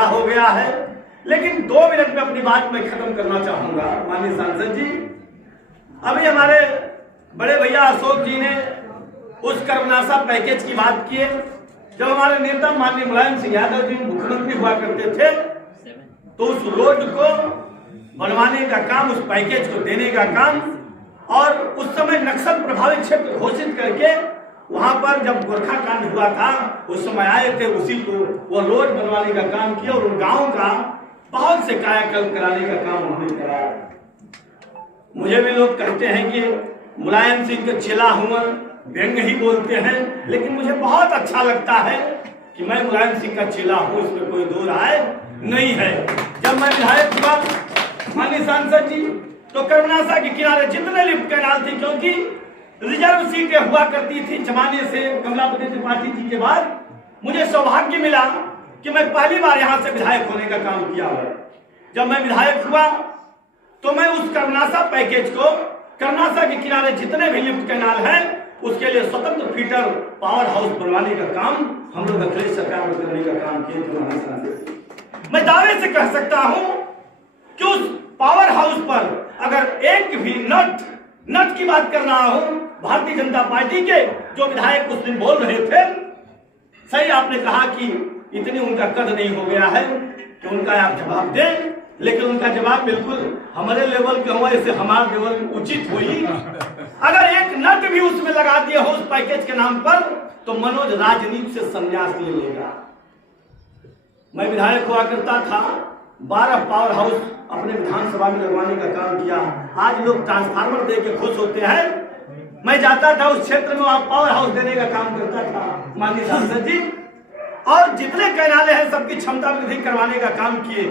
हो गया है, लेकिन 2 मिनट में अपनी बात मैं खत्म करना चाहूंगा। माननीय सांसद जी, अभी हमारे बड़े भैया अशोक जी ने उस कर्मनाशा पैकेज की बात की है। जब हमारे नेता माननीय मुलायम सिंह यादव जी मुख्यमंत्री हुआ करते थे तो उस रोड को बनवाने का काम, उस पैकेज को देने का काम, और उस समय नक्सल प्रभावित क्षेत्र घोषित करके वहां पर जब गोरखा कांड हुआ था उस समय आए थे, उसी को वो रोड बनवाने का काम किया और उन गाँव का बहुत से कायाकल्प कराने का काम उन्होंने कराया। मुझे भी लोग कहते हैं कि मुलायम सिंह के चेला हुआ, व्यंग ही बोलते हैं, लेकिन मुझे बहुत अच्छा लगता है कि मैं मुलायम सिंह का चेला हूं, इसमें कोई दो राय नहीं है। जब मैं विधायक हुआ माननीय सांसद जी, तो कर्मनाशा के किनारे जितने लिफ्ट कैनाल थी, क्योंकि रिजर्व सीटें हुआ करती थी जमाने से कमलापति त्रिपाठी जी के बाद, मुझे सौभाग्य मिला कि मैं पहली बार यहां से विधायक होने का काम किया है। जब मैं विधायक हुआ तो मैं उस कर्मनाशा पैकेज को, कर्मनाशा के किनारे जितने भी लिफ्ट कैनाल हैं, उसके लिए स्वतंत्र फीडर पावर हाउस बनवाने का काम हम लोग अखिलेश सरकार में करने का काम किए। मैं दावे से कह सकता हूं कि उस पावर हाउस पर अगर एक भी नट की बात कर रहा हूं, भारतीय जनता पार्टी के जो विधायक उस दिन बोल रहे थे, सही आपने कहा कि इतनी उनका कद नहीं हो गया है कि उनका आप जवाब दें, लेकिन उनका जवाब बिल्कुल हमारे लेवल के हुआ, इससे हमारे लेवल उचित हुई। अगर एक नट भी उसमें लगा दिए हो उस पैकेज के नाम पर, तो मनोज राजनीति से संन्यास ले लेगा। मैं विधायक हुआ करता था, 12 पावर हाउस अपने विधानसभा में लगवाने का काम किया। आज लोग ट्रांसफार्मर दे के खुश होते हैं, मैं जाता था उस क्षेत्र में, वहां पावर हाउस देने का काम करता था माननीय सांसद जी, और जितने कैनाले हैं सबकी क्षमता वृद्धि करवाने का काम किए।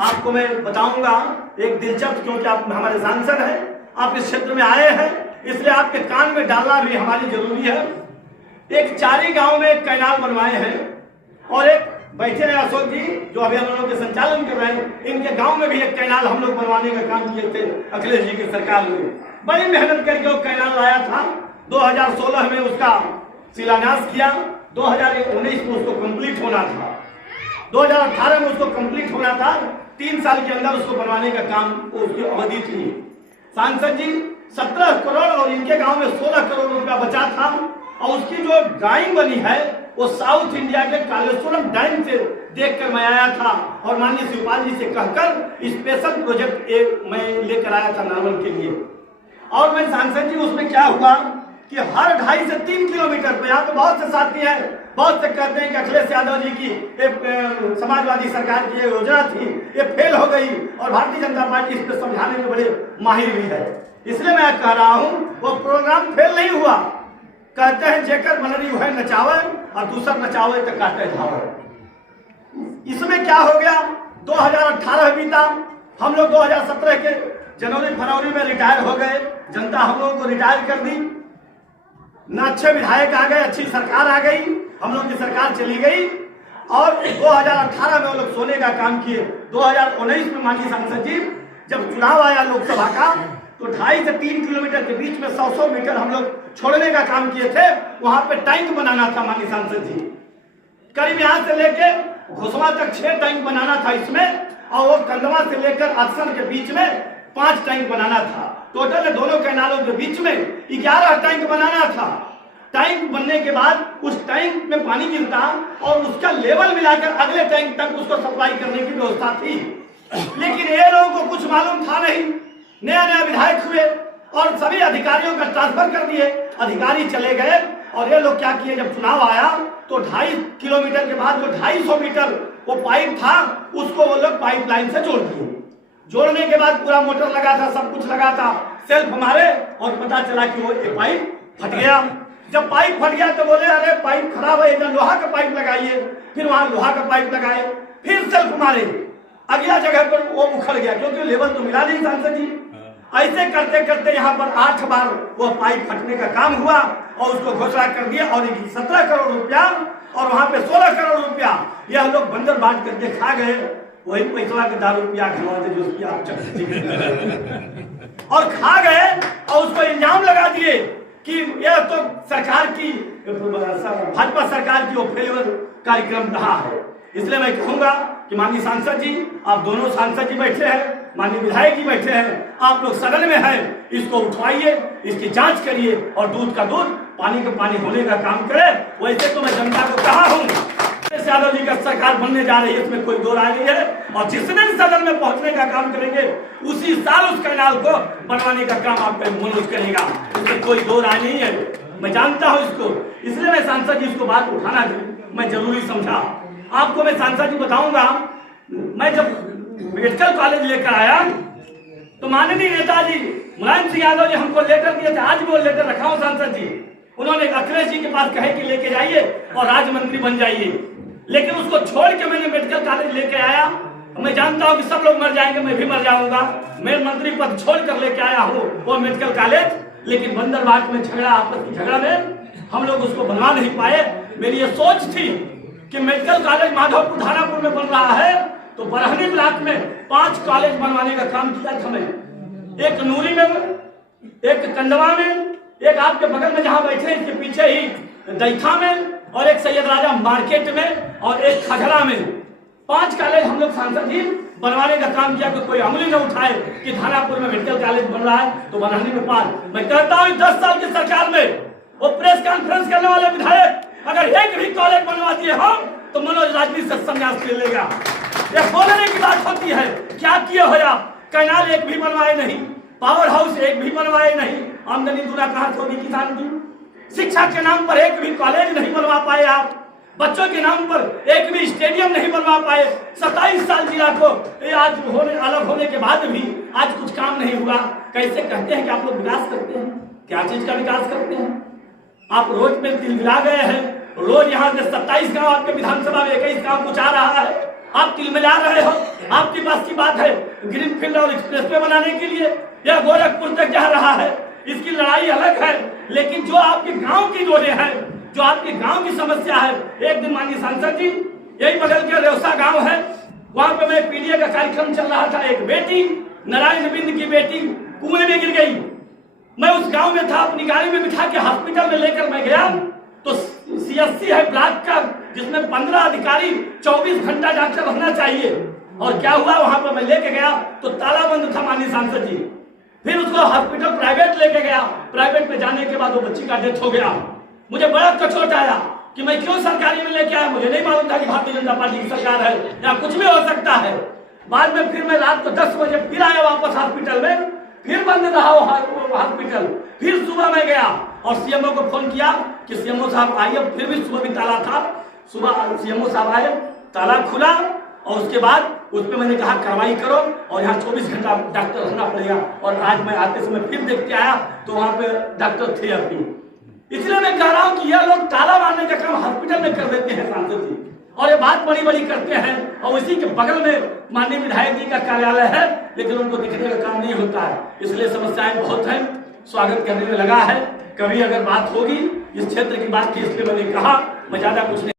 आपको मैं बताऊंगा एक दिलचस्प, क्योंकि आप हमारे सांसद हैं, आप इस क्षेत्र में आए हैं, इसलिए आपके कान में डालना भी हमारी जरूरी है। एक चारी गांव में एक कैनाल बनवाए हैं, और एक बैठे हैं अशोक जी जो अभी हम लोगों के संचालन कर रहे हैं, इनके गांव में भी एक कैनाल हम लोग बनवाने का काम किए थे अखिलेश जी की सरकार में। बड़ी मेहनत करके वो कैनाल लाया था। 2016 में उसका शिलान्यास किया, 2019 में उसको कंप्लीट होना था, 2018 में उसको कंप्लीट होना था। 3 साल के अंदर उसको बनवाने का काम उसकी अवधि थी। सांसद जी 17 करोड़ और इनके गांव में 16 करोड़ रुपया बचा था, और उसकी जो ड्राइंग बनी है वो साउथ इंडिया के कालेश्वरम डैम से देखकर मैं आया था, और माननीय शिवपाल जी से कहकर स्पेशल प्रोजेक्ट मैं लेकर आया था नर्मल के लिए। और मैं सांसद जी उसमें क्या हुआ कि हर 2.5 से 3 किलोमीटर पे, यहाँ पे बहुत से साथी हैं, बहुत से कहते हैं कि अखिलेश यादव जी की समाजवादी सरकार की योजना थी, ये फेल हो गई, और भारतीय जनता पार्टी इस पर समझाने में बड़े माहिर भी है। इसलिए मैं कह रहा हूं वो प्रोग्राम फेल नहीं हुआ। कहते हैं जेकर बनरी है नचावे और दूसर नचावे तो काटे धावे। इसमें क्या हो गया, 2018 बीता, हम लोग 2017 के जनवरी फरवरी में रिटायर हो गए, जनता हम लोगों को रिटायर कर दी, न अच्छे विधायक आ गए, अच्छी सरकार आ गई, हम लोग की सरकार चली गई, और 2018 में वो लोग सोने का काम किए। 2019 में माननीय सांसद जी जब चुनाव आया लोकसभा का, तो 2.5 से 3 किलोमीटर के बीच में 100 मीटर हम लोग छोड़ने का काम किए थे। वहां पे टैंक बनाना था माननीय सांसद जी, करीब यहां से लेके घुसवा तक 6 टैंक बनाना था इसमें, और वो कंदवा से लेकर अक्सर के बीच में 5 टैंक बनाना था। टोटल दोनों कैनालों के बीच में 11 टैंक बनाना था। टैंक बनने के बाद उस टैंक में पानी गिरता और उसका लेवल मिलाकर अगले टैंक तक उसको सप्लाई करने की व्यवस्था थी, लेकिन ये लोगों को कुछ मालूम था नहीं। नया विधायक हुए और सभी अधिकारियों का ट्रांसफर कर दिए, अधिकारी चले गए, और ये लोग क्या किए, जब चुनाव आया तो 2.5 किलोमीटर के बाद जो 250 मीटर वो पाइप था उसको वो लोग पाइपलाइन से जोड़ दिए। जोड़ने के बाद पूरा मोटर लगा था, सब कुछ लगा था, सेल्फ मारे और पता चला कि वो पाइप फट गया। जब पाइप फट गया तो बोले अरे पाइप खराब है, इधर लोहा का पाइप लगाइए। फिर वहां लोहा का पाइप लगाए, फिर सेल्फ मारे, अगला जगह पर वो उखड़ गया, क्योंकि लेवल तो मिला नहीं सांसद जी। ऐसे करते करते यहाँ पर 8 बार वो पाइप फटने का काम हुआ, और उसको घोषणा कर दिया, और 17 करोड़ रुपया और वहां पे 16 करोड़ रुपया यह लोग बंदर बांट करके खा गए। वही पैसा के दारू रुपया खिलवाते जो उसकी आप और खा गए, और उसको इल्जाम लगा दिए कि यह तो सरकार की, भाजपा सरकार की वो फेलियर कार्यक्रम रहा है। इसलिए मैं कहूंगा कि माननीय सांसद जी, आप दोनों सांसद जी बैठे हैं, माननीय विधायक जी बैठे हैं, आप लोग सदन में हैं, इसको उठवाइए, इसकी जांच करिए और दूध का दूध, पानी का पानी होने का काम करें। वैसे तो मैं जनता को कहा हूँ, यादव जी का सरकार बनने जा रही है, इसमें कोई दो राय नहीं है। और जिस दिन सदन में पहुंचने का काम करेंगे उसी साल उस कैनाल को बनवाने का काम आपका मनोज करेगा, इसमें कोई दो राय नहीं है। मैं जानता हूं इसको, इसलिए मैं सांसद जी इसको बात उठाना मैं जरूरी समझा। आपको मैं सांसद जी बताऊंगा, मैं जब मेडिकल कॉलेज लेकर आया तो माननीय नेताजी मुलायम सिंह यादव जी हमको लेटर दिए थे, आज भी वो लेटर रखा हूं सांसद जी। उन्होंने अखिलेश जी के पास कहे कि लेके जाइए और राज्य मंत्री बन जाइए, लेकिन उसको छोड़ के मैंने मेडिकल कॉलेज लेके आया। मैं जानता हूं कि सब लोग मर जाएंगे, मैं भी मर जाऊंगा, मैं मंत्री पद छोड़कर लेके आया हूं वो मेडिकल कॉलेज, लेकिन बंदरबाट में झगड़ा, आपस की झगड़ा में हम लोग उसको बनवा नहीं पाए। मेरी ये सोच थी कि मेडिकल कॉलेज माधवपुर धारापुर में बन रहा है तो बरहनी ब्लॉक में 5 कॉलेज बनवाने का काम किया था मैंने, एक नूरी में, एक कंडवा में, एक आपके बगल में जहां बैठे इसके पीछे ही दैथा में, और एक सैयद राजा मार्केट में, और एक खजरा में। 5 कॉलेज हम लोग सांसद जी बनवाने का काम किया। कोई अमली न उठाए कि धारापुर में मेडिकल कॉलेज बन रहा है तो बनाने में 5। मैं कहता हूँ 10 साल की सरकार में वो प्रेस कॉन्फ्रेंस करने वाले विधायक अगर एक भी कॉलेज बनवा दिए हम तो मनोज राजनीति से संन्यास ले लेगा। ये बोलने की बात होती है, क्या किए हो आप? कैनाल एक भी बनवाए नहीं, पावर हाउस एक भी बनवाए नहीं, आमदनी दूना कहाँ होगी किसान की? शिक्षा के नाम पर एक भी कॉलेज नहीं बनवा पाए आप, बच्चों के नाम पर एक भी स्टेडियम नहीं बनवा पाए। 27 साल जिला को आज अलग होने के बाद भी आज कुछ काम नहीं हुआ। कैसे कहते हैं कि आप लोग विकास करते हैं? क्या चीज का विकास करते हैं? आप रोज में तिलमिला गए हैं, रोज यहाँ से 27 गांव आपके विधानसभा में 21 गांव कुछ आ रहा है, आप तिलमिला रहे हो। आपके पास की बात है ग्रीन फील्ड और एक्सप्रेसवे बनाने के लिए, यह गोरखपुर तक जा रहा है, इसकी लड़ाई अलग है। लेकिन जो आपके गांव की जोड़े हैं, जो आपके गांव की समस्या है, एक दिन माननीय सांसद जी, यही बगल के रेवसा गांव है, वहां पे मैं पीडीए का कार्यक्रम चल रहा था, एक बेटी नारायण बिंद की बेटी कुएं में गिर गई। मैं उस गांव में था, अपनी गाड़ी में बिठा के हॉस्पिटल में लेकर मैं गया तो सीएससी है ब्लॉक का, जिसमें 15 अधिकारी 24 घंटा डॉक्टर रहना चाहिए। और क्या हुआ, वहां पर मैं लेके गया तो ताला बंद था माननीय सांसद जी। फिर उसको हॉस्पिटल प्राइवेट लेके गया, प्राइवेट में जाने के बाद वो बच्ची का डेथ हो गया। मुझे बड़ा कचोट आया कि मैं क्यों सरकारी में लेके आया, मुझे नहीं मालूम था कि भारतीय जनता पार्टी की सरकार है, यहाँ कुछ भी हो सकता है। बाद में फिर मैं रात को 10 बजे फिर आया वापस हॉस्पिटल में, फिर बंद रहा वो हॉस्पिटल। फिर सुबह मैं गया और सीएमओ को फोन किया कि सीएमओ साहब आइए, फिर भी सुबह भी ताला था। सुबह सीएमओ साहब आए, ताला खुला और उसके बाद उस पर मैंने कहा कार्रवाई करो और यहाँ 24 घंटा डॉक्टर रहना पड़ेगा। और आज मैं आते समय फिर देख के आया तो वहां पे डॉक्टर थे अभी। इसलिए मैं कह रहा हूँ कि यह लोग ताला मारने का काम हॉस्पिटल में कर देते हैं सांसद जी, और ये बात बड़ी बड़ी करते हैं। और उसी के बगल में माननीय विधायक जी का कार्यालय है, लेकिन उनको दिखने का काम नहीं होता है। इसलिए समस्याएं बहुत हैं, स्वागत करने में लगा है। कभी अगर बात होगी इस क्षेत्र की बात की, इसलिए मैंने कहा, मैं ज्यादा कुछ नहीं